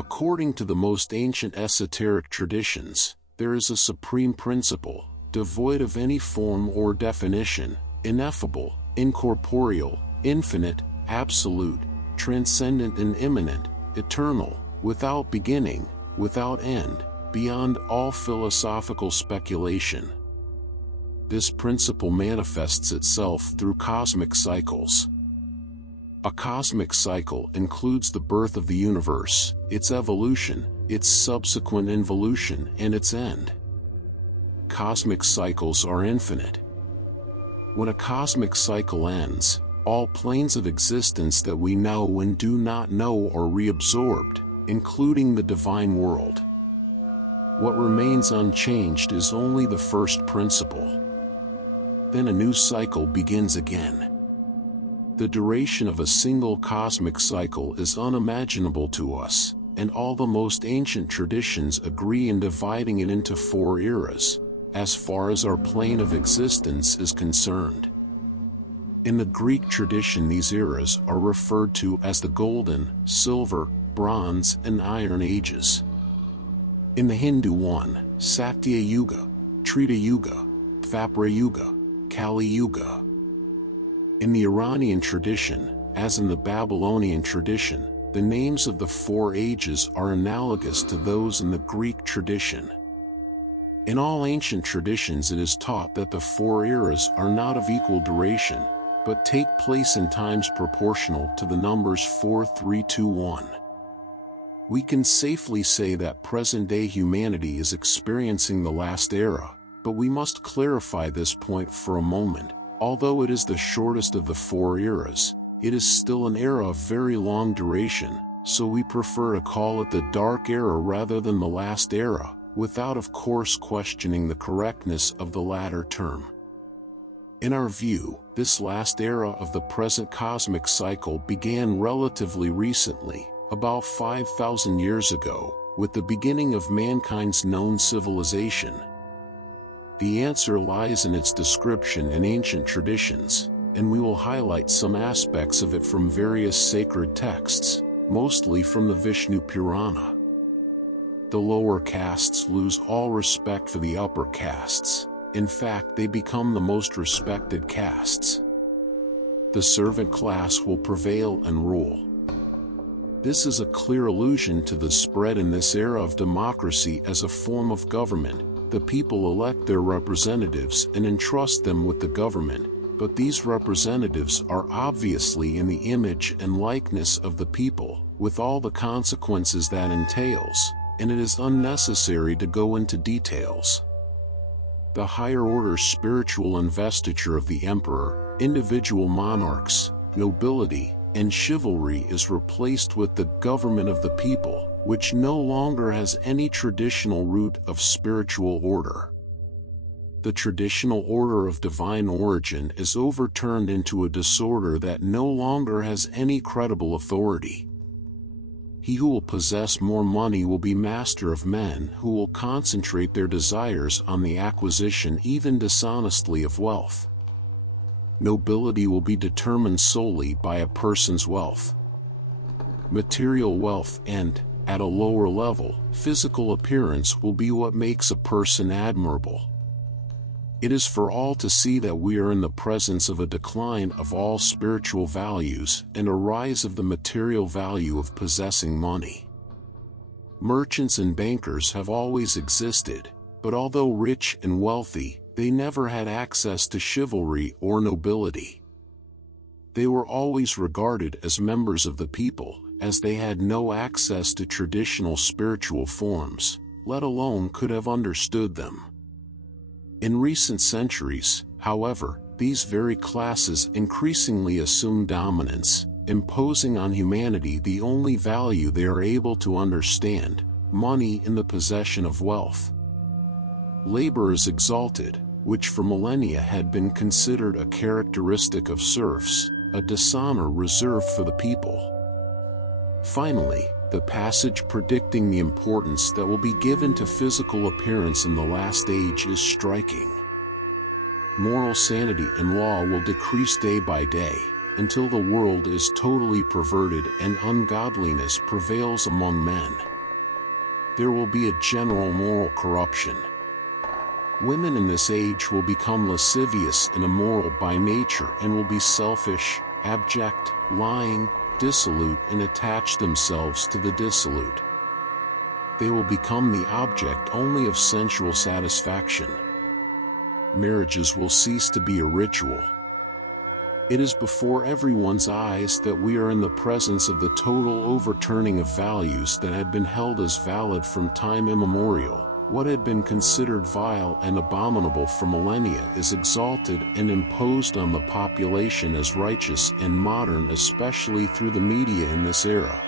According to the most ancient esoteric traditions, there is a supreme principle, devoid of any form or definition, ineffable, incorporeal, infinite, absolute, transcendent and immanent, eternal, without beginning, without end, beyond all philosophical speculation. This principle manifests itself through cosmic cycles. A cosmic cycle includes the birth of the universe, its evolution, its subsequent involution, and its end. Cosmic cycles are infinite. When a cosmic cycle ends, all planes of existence that we know and do not know are reabsorbed, including the divine world. What remains unchanged is only the first principle. Then a new cycle begins again. The duration of a single cosmic cycle is unimaginable to us, and all the most ancient traditions agree in dividing it into 4 eras, as far as our plane of existence is concerned. In the Greek tradition, these eras are referred to as the Golden, Silver, Bronze, and Iron Ages. In the Hindu one, Satya Yuga, Treta Yuga, Dvapara Yuga, Kaliyuga. In the Iranian tradition, as in the Babylonian tradition, the names of the 4 ages are analogous to those in the Greek tradition. In all ancient traditions, it is taught that the 4 eras are not of equal duration, but take place in times proportional to the numbers 4, 3, 2, 1. We can safely say that present-day humanity is experiencing the last era, but we must clarify this point for a moment. Although it is the shortest of the 4 eras, it is still an era of very long duration, so we prefer to call it the Dark Era rather than the Last Era, without of course questioning the correctness of the latter term. In our view, this last era of the present cosmic cycle began relatively recently, about 5,000 years ago, with the beginning of mankind's known civilization. The answer lies in its description in ancient traditions, and we will highlight some aspects of it from various sacred texts, mostly from the Vishnu Purana. The lower castes lose all respect for the upper castes. In fact, they become the most respected castes. The servant class will prevail and rule. This is a clear allusion to the spread in this era of democracy as a form of government. The people elect their representatives and entrust them with the government, but these representatives are obviously in the image and likeness of the people, with all the consequences that entails, and it is unnecessary to go into details. The higher order spiritual investiture of the emperor, individual monarchs, nobility, and chivalry is replaced with the government of the people, which no longer has any traditional root of spiritual order. The traditional order of divine origin is overturned into a disorder that no longer has any credible authority. He who will possess more money will be master of men who will concentrate their desires on the acquisition, even dishonestly, of wealth. Nobility will be determined solely by a person's wealth. Material wealth and, at a lower level, physical appearance will be what makes a person admirable. It is for all to see that we are in the presence of a decline of all spiritual values and a rise of the material value of possessing money. Merchants and bankers have always existed, but although rich and wealthy, they never had access to chivalry or nobility. They were always regarded as members of the people, as they had no access to traditional spiritual forms, let alone could have understood them. In recent centuries, however, these very classes increasingly assume dominance, imposing on humanity the only value they are able to understand: money in the possession of wealth. Labor is exalted, which for millennia had been considered a characteristic of serfs, a dishonor reserved for the people. Finally, the passage predicting the importance that will be given to physical appearance in the last age is striking. Moral sanity and law will decrease day by day, until the world is totally perverted and ungodliness prevails among men. there will be a general moral corruption. Women in this age will become lascivious and immoral by nature and will be selfish, abject, lying, dissolute, and attach themselves to the dissolute. They will become the object only of sensual satisfaction. Marriages will cease to be a ritual. It is before everyone's eyes that we are in the presence of the total overturning of values that had been held as valid from time immemorial. What had been considered vile and abominable for millennia is exalted and imposed on the population as righteous and modern, especially through the media in this era.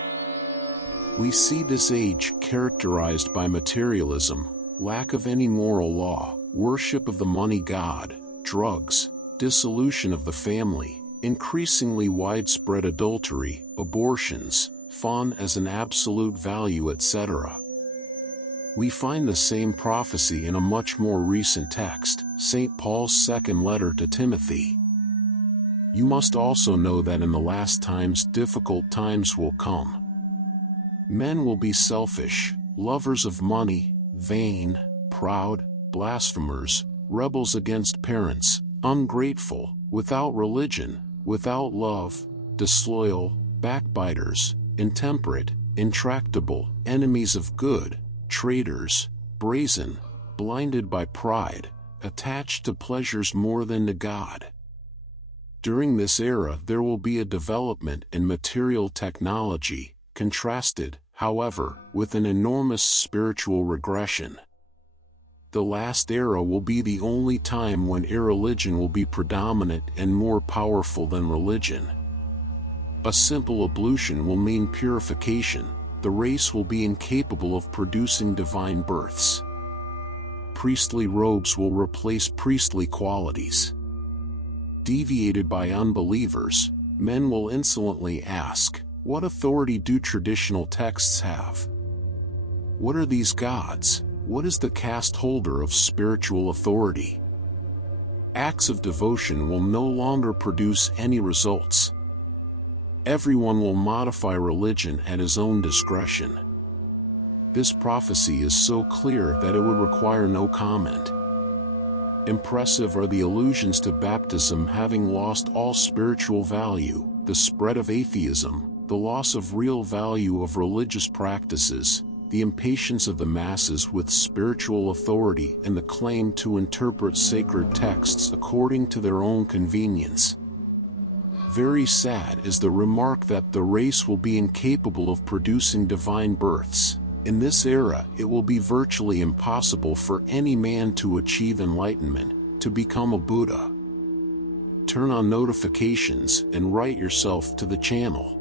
We see this age characterized by materialism, lack of any moral law, worship of the money god, drugs, dissolution of the family, increasingly widespread adultery, abortions, fun as an absolute value, etc. We find the same prophecy in a much more recent text, St. Paul's second letter to Timothy. You must also know that in the last times difficult times will come. Men will be selfish, lovers of money, vain, proud, blasphemers, rebels against parents, ungrateful, without religion, without love, disloyal, backbiters, intemperate, intractable, enemies of good, traitors, brazen, blinded by pride, attached to pleasures more than to God. During this era there will be a development in material technology, contrasted, however, with an enormous spiritual regression. The last era will be the only time when irreligion will be predominant and more powerful than religion. A simple ablution will mean purification. The race will be incapable of producing divine births. Priestly robes will replace priestly qualities. Deviated by unbelievers, men will insolently ask, what authority do traditional texts have? What are these gods? What is the caste holder of spiritual authority? Acts of devotion will no longer produce any results. Everyone will modify religion at his own discretion. This prophecy is so clear that it would require no comment. Impressive are the allusions to baptism having lost all spiritual value, the spread of atheism, the loss of real value of religious practices, the impatience of the masses with spiritual authority, and the claim to interpret sacred texts according to their own convenience. Very sad is the remark that the race will be incapable of producing divine births. In this era, it will be virtually impossible for any man to achieve enlightenment, to become a Buddha. Turn on notifications and write yourself to the channel.